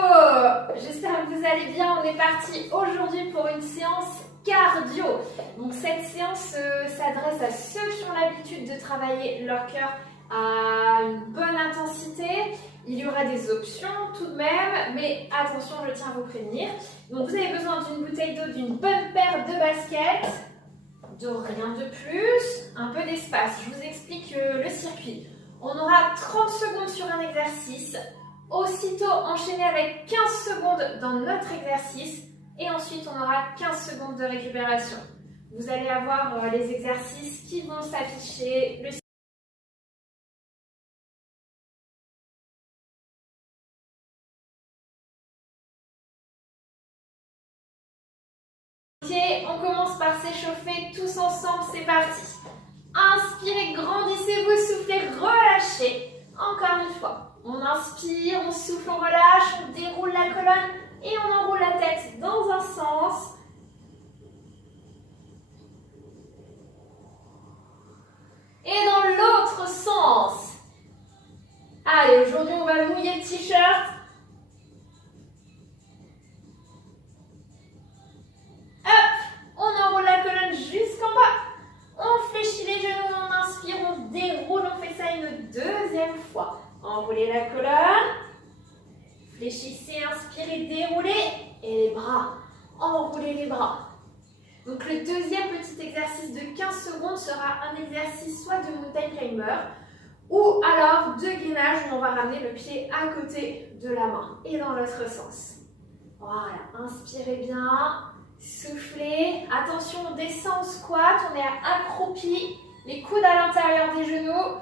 Hello! J'espère que vous allez bien. On est parti aujourd'hui pour une séance cardio. Donc cette séance s'adresse à ceux qui ont l'habitude de travailler leur cœur à une bonne intensité. Il y aura des options tout de même, mais attention, je tiens à vous prévenir. Donc vous avez besoin d'une bouteille d'eau, d'une bonne paire de baskets, de rien de plus, un peu d'espace. Je vous explique le circuit. On aura 30 secondes sur un exercice, aussitôt enchaîné avec 15 secondes dans notre exercice et ensuite on aura 15 secondes de récupération. Vous allez avoir les exercices qui vont s'afficher, le on commence par s'échauffer tous ensemble, c'est parti. Inspirez, grandissez-vous, soufflez, relâchez. Encore une fois, on inspire, on souffle, on relâche, on déroule la colonne et on enroule la tête dans un sens. Et dans l'autre sens. Allez, aujourd'hui on va mouiller le t-shirt. On enroule la colonne jusqu'en bas. On fléchit les genoux, on inspire, on déroule. On fait ça une deuxième fois. Enroulez la colonne. Fléchissez, inspirez, déroulez. Et les bras. Enroulez les bras. Donc le deuxième petit exercice de 15 secondes sera un exercice soit de mountain climber ou alors de gainage où on va ramener le pied à côté de la main et dans l'autre sens. Voilà, inspirez bien. Soufflez. Attention, on descend au squat. On est accroupi. Les coudes à l'intérieur des genoux.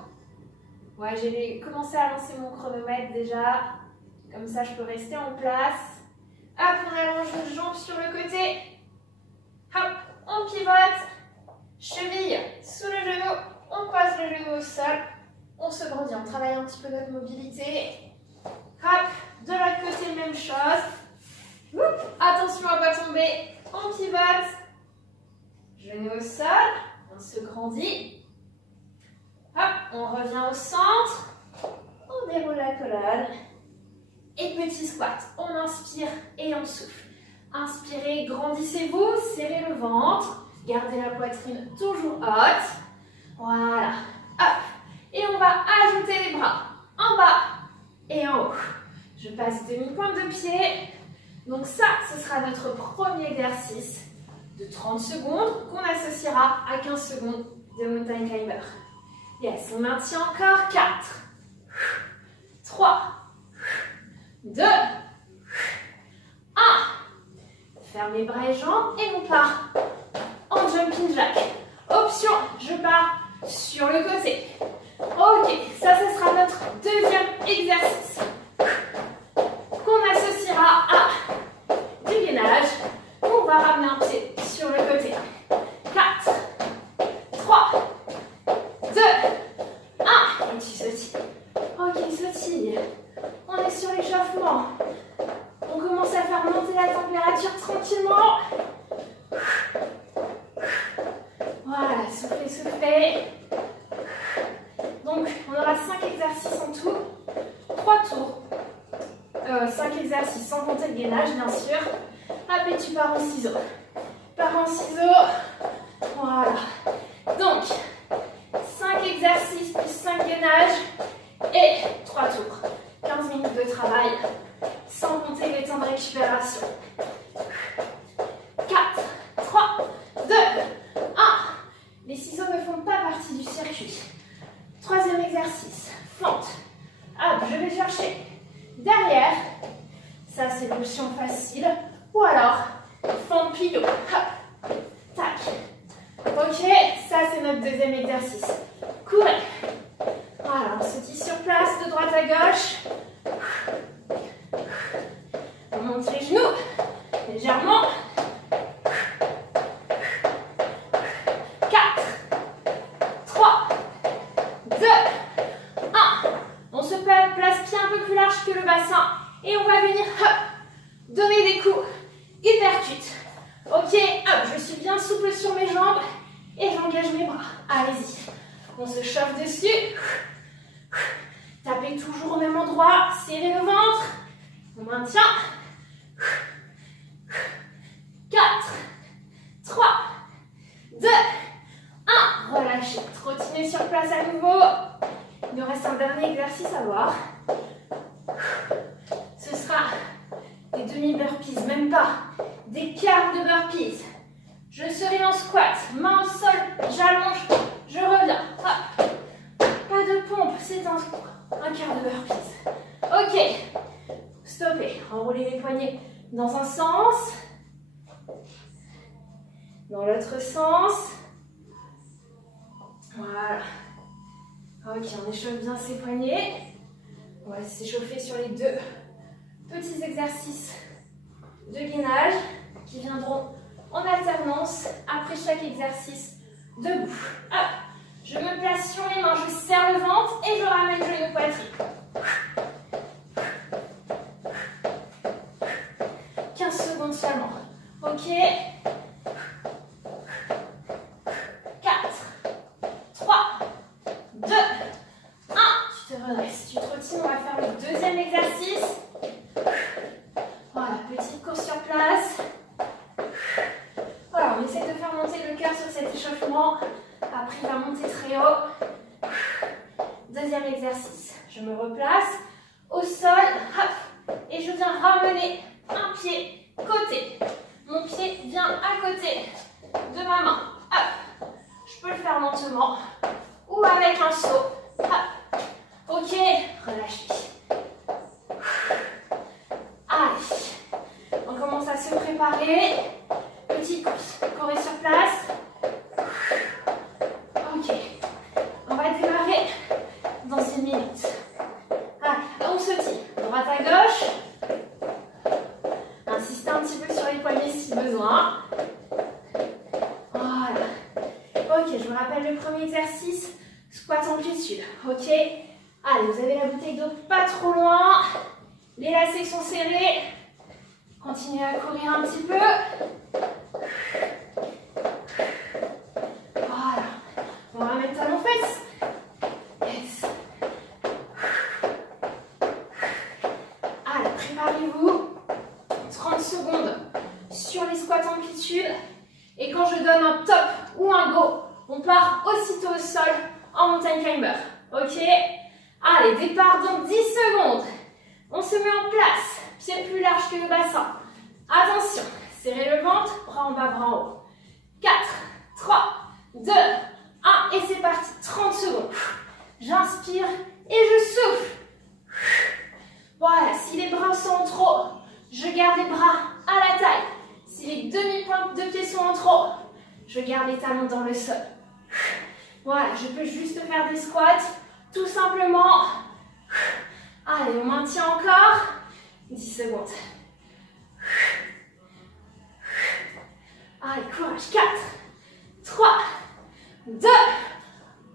Ouais, j'ai commencé à lancer mon chronomètre déjà. Comme ça, je peux rester en place. Hop, on allonge une jambe sur le côté. Hop, on pivote. Cheville sous le genou. On pose le genou au sol. On se grandit. On travaille un petit peu notre mobilité. Hop, de l'autre côté, même chose. Attention à ne pas tomber. On pivote, genou au sol, on se grandit. Hop, on revient au centre, on déroule la colonne. Et petit squat, on inspire et on souffle. Inspirez, grandissez-vous, serrez le ventre, gardez la poitrine toujours haute. Voilà, hop. Et on va ajouter les bras en bas et en haut. Je passe demi-pointe de pied. Donc ça, ce sera notre premier exercice de 30 secondes qu'on associera à 15 secondes de mountain climber. Yes, on maintient encore. 4, 3, 2, 1. Fermez bras et jambes et on part en jumping jack. Option, je pars sur le côté. Ok, ça, ce sera notre deuxième exercice qu'on associera à du gainage. On va ramener un pied sur le côté. 4, 3, 2, 1. Petit sautille. Ok, sautille. On est sur l'échauffement. On commence à faire monter la température tranquillement. Voilà, soufflez, soufflez. Donc, on aura 5 exercices en tout. 3 tours. 5 exercices sans compter le gainage, bien sûr. Hop, et tu pars en ciseaux. Pars en ciseaux. Voilà. Donc, 5 exercices plus 5 gainages et 3 tours. 15 minutes de travail sans compter les temps de récupération. 4, 3, 2, 1. Les ciseaux ne font pas partie du circuit. Troisième exercice. Fente. Hop, je vais chercher derrière. Ça, c'est l'option facile. Ou alors, fente plié. Hop, tac. Ok, ça, c'est notre deuxième exercice. Courez. Voilà, on sautille sur place, de droite à gauche. On monte les genoux, légèrement. 4, 3, 2, 1. On se place pied un peu plus large que le bassin. Et on va venir donner des coups hypercutes. Ok, hop, je suis bien souple sur mes jambes et j'engage mes bras. Allez-y. On se chauffe dessus. Tapez toujours au même endroit. Serrez le ventre. On maintient. 4, 3, 2, 1. Relâchez. Trottinez sur place à nouveau. Il nous reste un dernier exercice à voir. Ce sera des demi-burpees, même pas. Des quarts de burpees. Je serai en squat, main au sol, j'allonge, je reviens. Hop. Pas de pompe, c'est un quart de burpees. Ok. Stoppez. Enroulez les poignets dans un sens. Dans l'autre sens. Voilà. Ok, on échauffe bien ses poignets. On va s'échauffer sur les deux petits exercices de gainage qui viendront en alternance après chaque exercice debout. Hop. Je me place sur les mains, je serre le ventre et je ramène genou poitrine. 15 secondes seulement. Ok. 4, 3, 2, 1. Tu te redresses, tu trottines. On va faire le deuxième exercice. Voilà, petite course sur place. Voilà, on essaie de faire monter le cœur sur cet échauffement. Après, il va monter très haut. Deuxième exercice. Je me replace au sol. Hop, et je viens ramener un pied côté. Mon pied vient à côté de ma main. Hop. Je peux le faire lentement ou avec un saut. Hop. Ok, relâchez. Allez, on commence à se préparer. Petite course, courez sur place. Ok, on va démarrer dans une minute. Allez, on se tire, droite à gauche. Insistez un petit peu sur les poignets si besoin. Voilà. Ok, je vous rappelle le premier exercice, squat amplitude. Ok, allez, vous avez la bouteille d'eau pas trop loin. Les lacets sont serrés. Continuez à courir un petit peu. Voilà. On ramène talon fesses. Yes. Allez, préparez-vous. 30 secondes sur les squats amplitude. Et quand je donne un top ou un go, on part aussitôt au sol en mountain climber. Ok? Allez, départ dans 10 secondes. On se met en place. Pied plus large que le bassin. Attention, serrez le ventre, bras en bas, bras en haut. 4, 3, 2, 1 et c'est parti. 30 secondes. J'inspire et je souffle. Voilà, si les bras sont en trop, je garde les bras à la taille. Si les demi-pointes de pied sont en trop, je garde les talons dans le sol. Voilà, je peux juste faire des squats, tout simplement. Allez, on maintient encore. 10 secondes. Allez, courage. 4, 3, 2,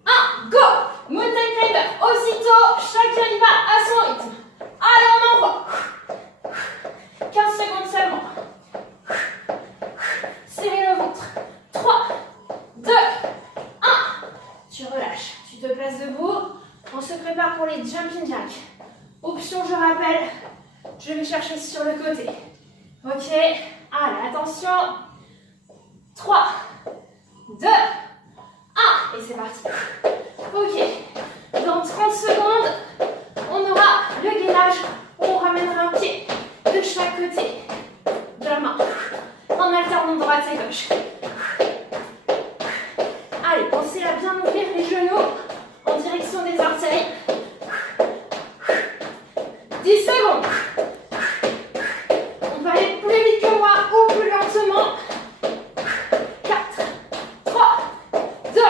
1, go! Mountain climber. Aussitôt, chacun y va à son rythme. Allez, on envoie. 15 secondes seulement. Serrez le ventre. 3, 2, 1. Tu relâches. Tu te places debout. On se prépare pour les jumping jacks. Option, je rappelle, je vais chercher sur le côté. Ok. Allez, attention. 3, 2, 1. Et c'est parti. Ok. Dans 30 secondes, on aura le gainage où on ramènera un pied de chaque côté de la main. En alternant droite et gauche. Allez, pensez à bien ouvrir les genoux en direction des orteils. 10 secondes. On va aller plus vite que moi ou plus lentement. 4, 3, 2,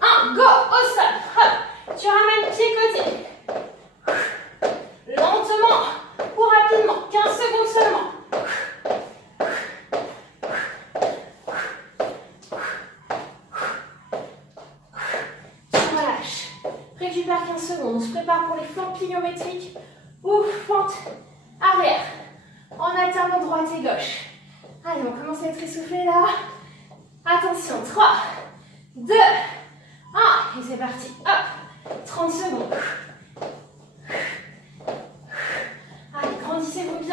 1, go, au sol. Hop. Tu ramènes pied côté. Lentement ou rapidement. 15 secondes seulement. Tu relâches. Récupère 15 secondes. On se prépare pour les fentes pliométriques ou fente arrière. En alternant droite et gauche. Allez, on commence à être essoufflé là. Attention, 3, 2, 1. Et c'est parti. Hop, 30 secondes. Allez, grandissez-vous bien.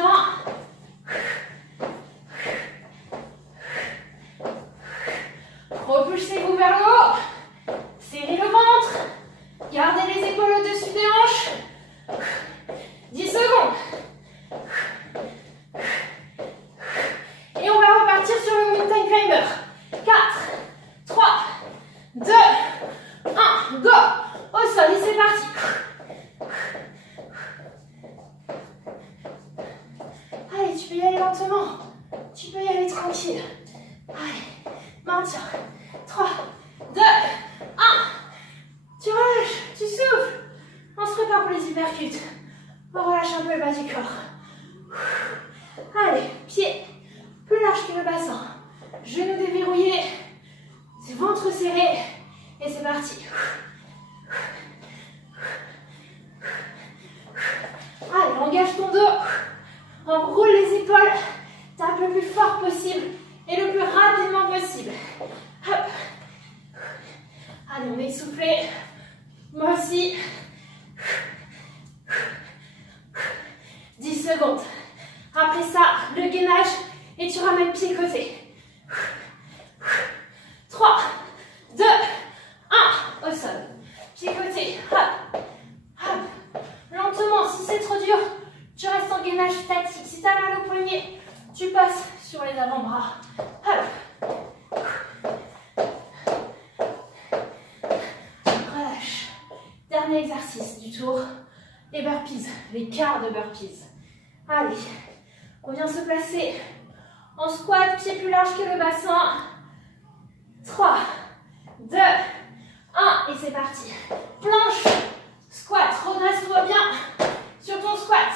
y aller lentement. Tu peux y aller tranquille. Allez, maintiens. 3, 2, 1. Tu relâches, tu souffles. On se prépare pour les hypercutes. On relâche un peu le bas du corps. Allez, pieds plus larges que le bassin. Genoux déverrouillés. Ventre serré. Et c'est parti. Allez, engage ton dos. Enroule les épaules. Tape le plus fort possible et le plus rapidement possible. Hop. Allez, on est essoufflé. Moi aussi. 10 secondes. Après ça, le gainage et tu ramènes pied-côté. 3, 2, 1. Au sol. Pied-côté. Hop. Hop. Lentement, si c'est trop dur, tu restes en gainage statique. Si tu as mal au poignet, tu passes sur les avant-bras. Hop. Relâche. Dernier exercice du tour. Les burpees, les quarts de burpees. Allez, on vient se placer en squat, pied plus large que le bassin. 3, 2, 1, et c'est parti. Planche, squat, redresse-toi bien sur ton squat.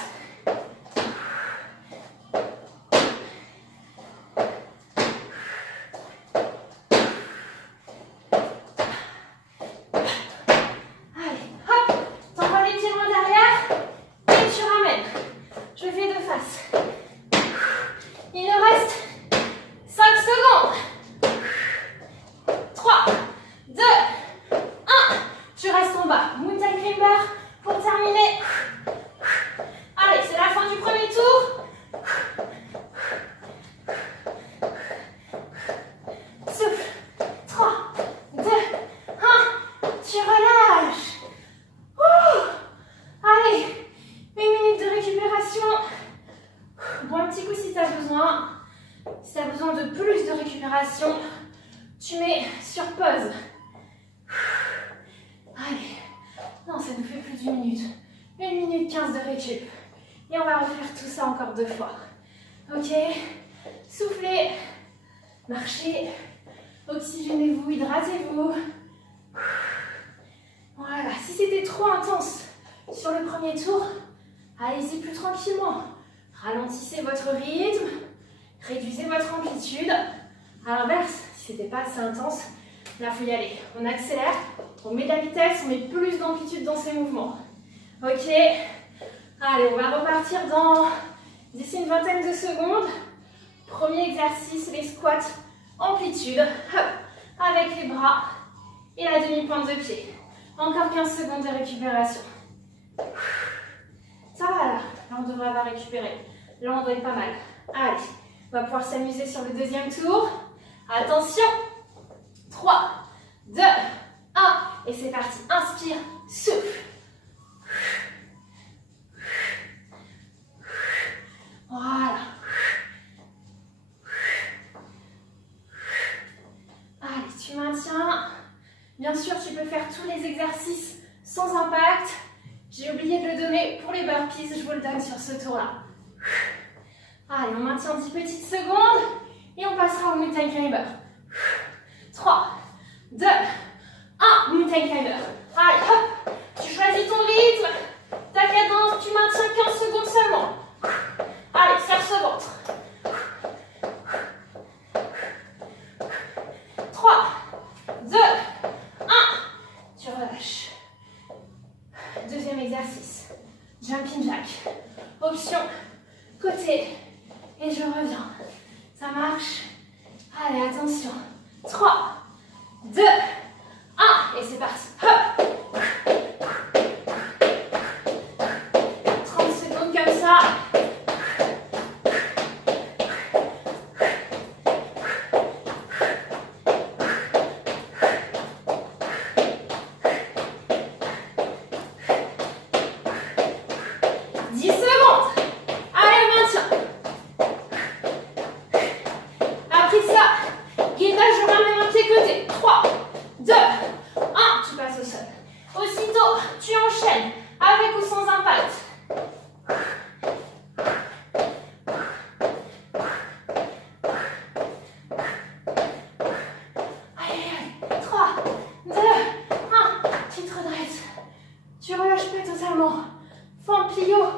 Tu mets sur pause. Allez. Non, ça nous fait plus d'une minute. 1 minute 15 de récup. Et on va refaire tout ça encore 2 fois. Ok. Soufflez. Marchez. Oxygénez-vous, hydratez-vous. Voilà. Si c'était trop intense sur le premier tour, allez-y plus tranquillement. Ralentissez votre rythme. Réduisez votre amplitude. À l'inverse, si c'était pas assez intense, là, il faut y aller. On accélère, on met de la vitesse, on met plus d'amplitude dans ces mouvements. Ok. Allez, on va repartir d'ici une vingtaine de secondes. Premier exercice, les squats, amplitude. Hop, avec les bras et la demi-pointe de pied. Encore 15 secondes de récupération. Ça va là. Là, on devrait avoir récupéré. Là, on doit être pas mal. Allez, on va pouvoir s'amuser sur le deuxième tour. Attention. 3, 2, 1. Et c'est parti. Inspire, souffle. Voilà. Allez, tu maintiens. Bien sûr, tu peux faire tous les exercices sans impact. J'ai oublié de le donner pour les burpees. Je vous le donne sur ce tour-là. Allez, on maintient 10 petites secondes. Et on passera au mountain climber. 3, 2, 1. Mountain climber. Allez, hop. Tu choisis ton rythme. Ta cadence, tu maintiens 15 secondes seulement. Allez, serre ce ventre. 3, 2, 1. Tu relâches. Deuxième exercice. Jumping jack. Option côté. Et je reviens. Ça marche. Allez, attention. 3, 2, 1. Et c'est parti. Hop. 30 secondes comme ça.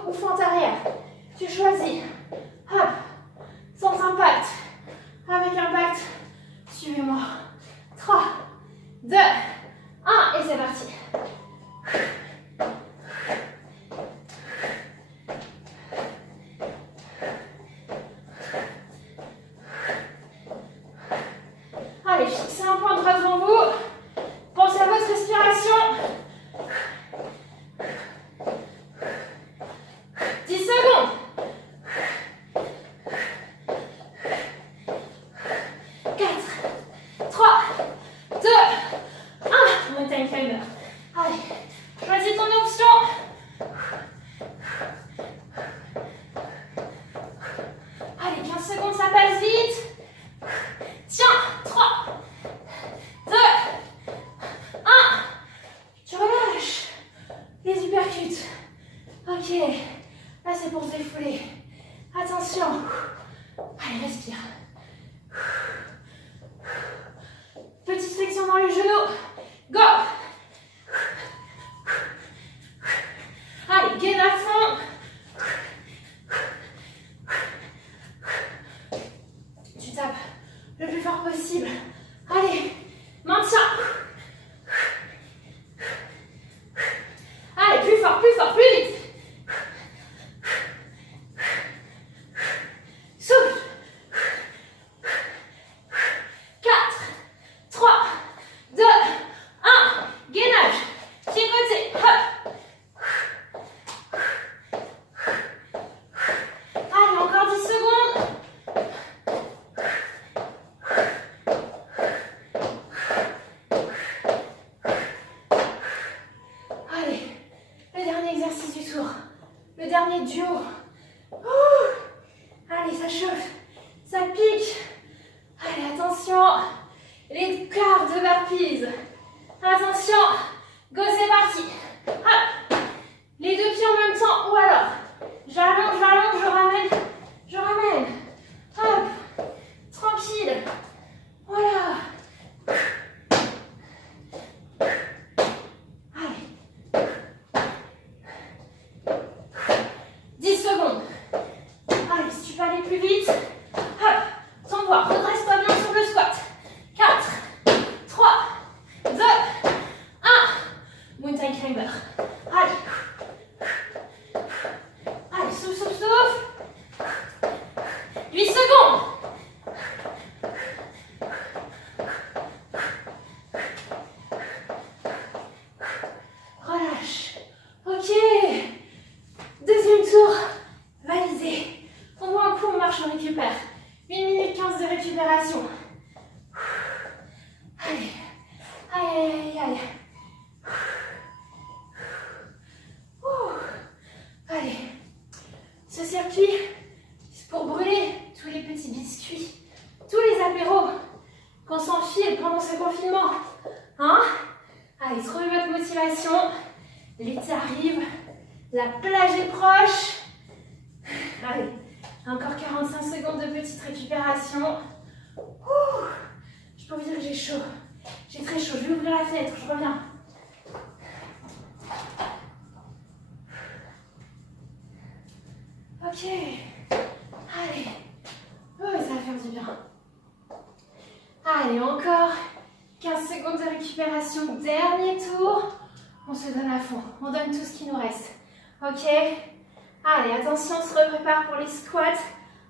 ou fente arrière. Tu choisis. Hop. Sans impact. Avec impact. Suivez-moi. 3, 2, 1. Et c'est parti. Allez, fixez un point droit devant vous. Pensez à votre respiration. 10 secondes. 4, 3, 2, 1. Mountain climber. Allez, choisis ton option. Allez, 15 secondes, ça passe vite. Tiens, 3, 2, 1. Tu relâches les uppercuts. Ok, là c'est pour se défouler. Attention. Allez, respire. Petite flexion dans les genoux. Go. Allez, gaine à fond. Tu tapes le plus fort possible. Allez, maintiens. Allez, plus fort, plus vite. Souffle. 4, 3, 2, 1. Gainage. Pied côté. Hop. Allez, encore 10 secondes. Allez, le dernier exercice du tour. Le dernier duo. Allez, ça chauffe. Ça pique. Allez, attention. Les quarts de burpees. Attention. Go, c'est parti. Hop. Les deux pieds en même temps. Ou alors, j'allonge, je ramène. Hop. Tranquille. Voilà. Allez. 10 secondes. Allez, si tu peux aller plus vite. Hop. T'envoies. Redresse-toi bien sur le squat. 4, 3, 2, 1. Mountain climber. Allez. Allez, souffle. 8 secondes. Relâche. Ok. Deuxième tour. Validé. On voit un coup, on marche, on récupère. 1 minute 15 de récupération. Allez. Aïe. Allez. Ce circuit, c'est pour brûler tous les petits biscuits, tous les apéros qu'on s'enfile pendant ce confinement. Hein? Allez, trouvez votre motivation. L'été arrive. La plage est proche. Allez, encore 45 secondes de petite récupération. Je peux vous dire que j'ai chaud. J'ai très chaud. Je vais ouvrir la fenêtre. Je reviens. Ok. Allez. Oh, ça va faire du bien. Allez, encore 15 secondes de récupération. Dernier tour. On se donne à fond. On donne tout ce qui nous reste. Ok. Allez, attention, on se reprépare pour les squats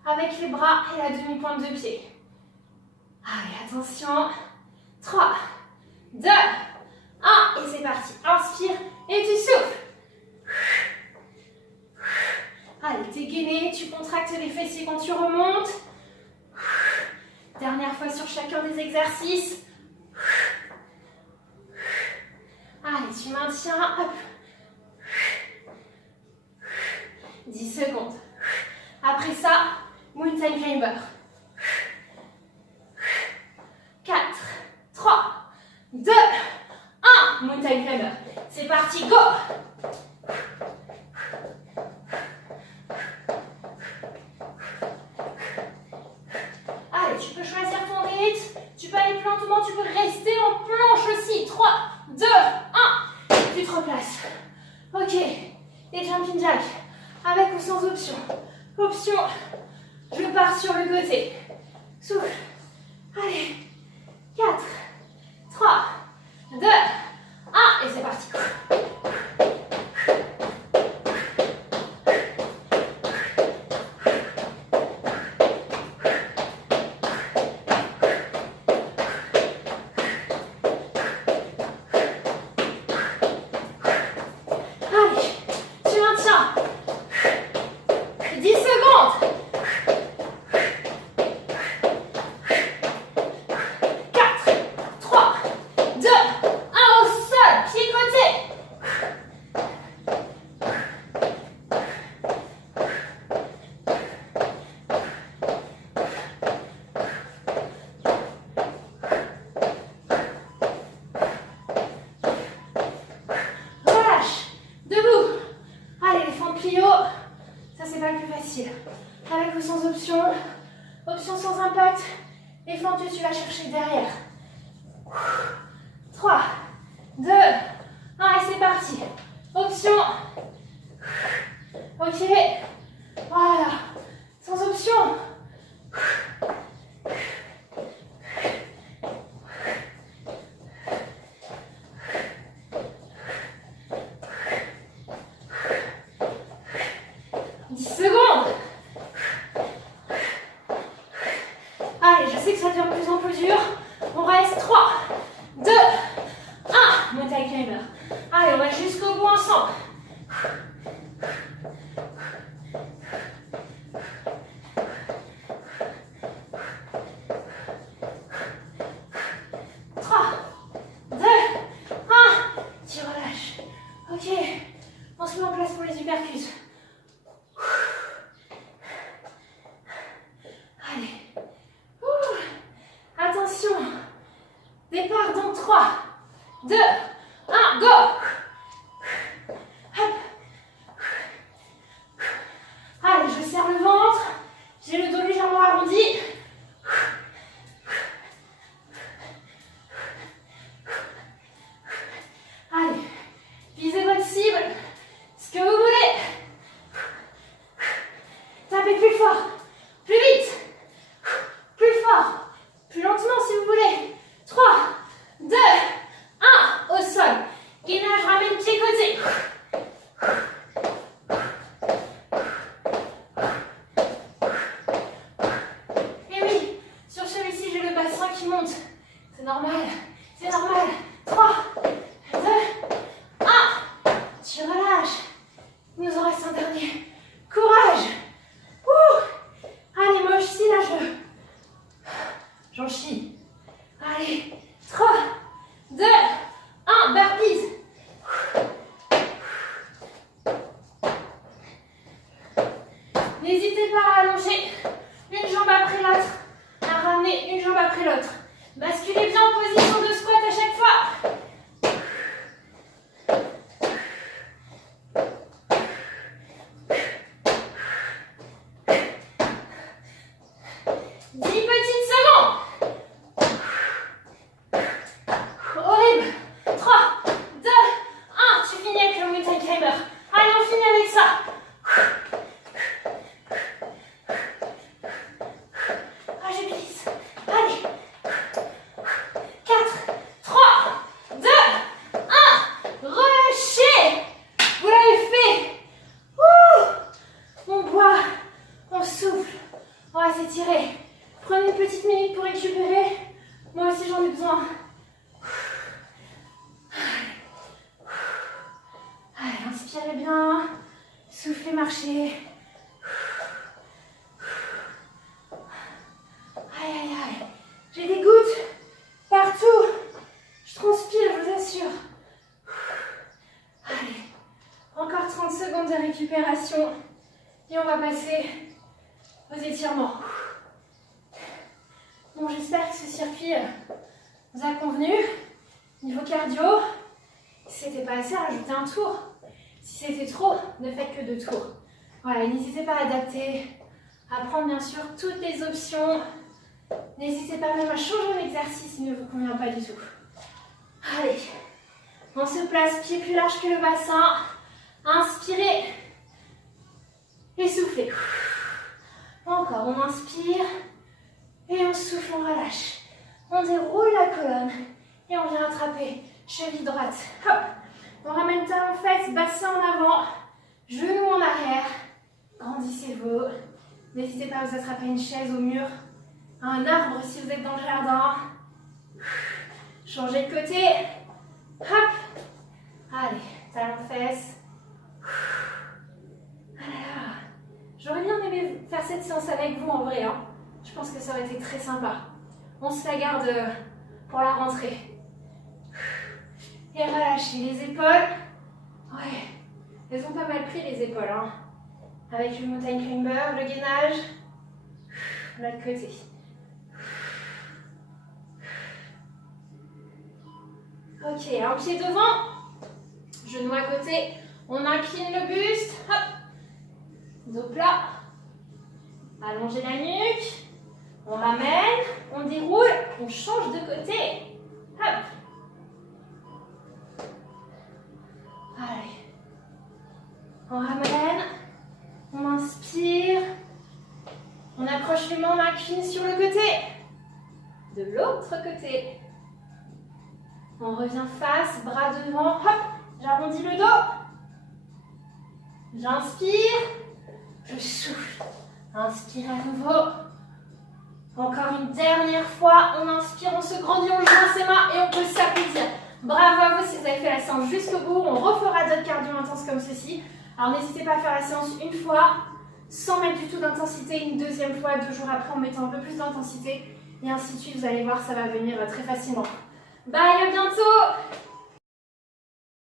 avec les bras et la demi-pointe de pied. Allez, attention. 3, 2, 1. Et c'est parti. Inspire et tu souffles. Allez, t'es gainé, tu contractes les fessiers quand tu remontes. Dernière fois sur chacun des exercices. Allez, tu maintiens. Hop. 10 secondes. Après ça, mountain climber. 4, 3, 2, 1. Mountain climber. C'est parti, go! Allez, tu peux choisir ton rythme. Tu peux aller plus lentement, tu peux rester en planche aussi. 3, 2, 1. Tu te replaces. Ok. Les jumping jacks. avec ou sans option. Option, je pars sur le côté. Souffle. Allez. 4, 3, 2, 1. Et c'est parti. Avec ou sans option. Option sans impact. Les flancs, tu vas chercher derrière. 3, 2, 1 et c'est parti. Option. Ok. Voilà. Sans option. Allez, on va jusqu'au bout ensemble. Tu relâches. Ok, on se met en place pour les uppercuts. Allez. Attention. Départ dans 3, 2, 1, go. Hop. Allez, je serre le ventre. J'ai le dos légèrement arrondi. Allez, visez votre cible, ce que vous voulez. Tapez plus fort, plus vite, plus fort, plus lentement si vous voulez. 3, 2, 1, au sol. Gainage, ramène pied côté. Et oui, sur celui-ci, j'ai le bassin qui monte. C'est normal, c'est normal. 3, 2, 1. Tu relâches. Il nous en reste un dernier. Courage. Allez, moi aussi, là, j'en chie. Allez, 3, 2, 1, burpees. N'hésitez pas à allonger une jambe après l'autre, à ramener une jambe après l'autre. Basculez bien en position de squat à chaque fois. 10 petites secondes. Horrible. 3, 2, 1. Tu finis avec le mountain climber. Allez, on finit avec ça. Ah, je glisse. Allez. 4, 3, 2, 1. Relâchez. Vous l'avez fait. On boit. On souffle. On va s'étirer. Prenez une petite minute pour récupérer. Moi aussi, j'en ai besoin. Allez, inspirez bien. Soufflez, marchez. Aïe, aïe, aïe. J'ai des gouttes partout. Je transpire, je vous assure. Allez, encore 30 secondes de récupération. Et on va passer aux étirements. Bon, j'espère que ce circuit vous a convenu. Niveau cardio, si c'était pas assez, rajoutez un tour. Si c'était trop, ne faites que 2 tours. Voilà, n'hésitez pas à adapter, à prendre bien sûr toutes les options. N'hésitez pas même à changer l'exercice s'il ne vous convient pas du tout. Allez, on se place pied plus large que le bassin. Inspirez. Encore, on inspire. Et on souffle, on relâche. On déroule la colonne. Et on vient attraper cheville droite. Hop. On ramène talon fesses, bassin en avant. Genoux en arrière. Grandissez-vous. N'hésitez pas à vous attraper une chaise au mur. Un arbre si vous êtes dans le jardin. Changez de côté. Hop. Allez, talon fesses. Ah là là. J'aurais bien aimé faire cette séance avec vous en vrai. Je pense que ça aurait été très sympa. On se la garde pour la rentrée. Et relâchez les épaules. Ouais, elles ont pas mal pris les épaules. Avec le mountain climber, le gainage. L'autre côté. Ok, un pied devant. Genou à côté. On incline le buste. Hop. Dos plat. Allongez la nuque. On ramène. On déroule. On change de côté. Hop. Allez. On ramène. On inspire. On accroche les mains, on incline sur le côté. De l'autre côté. On revient face, bras devant. Hop. J'arrondis le dos. J'inspire. Je souffle. Inspire à nouveau. Encore une dernière fois. On inspire, on se grandit, on joint ses mains et on peut s'applaudir. Bravo à vous si vous avez fait la séance jusqu'au bout. On refera d'autres cardio intenses comme ceci. Alors n'hésitez pas à faire la séance une fois, sans mettre du tout d'intensité, une deuxième fois, 2 jours après en mettant un peu plus d'intensité. Et ainsi de suite, vous allez voir, ça va venir très facilement. Bye, à bientôt!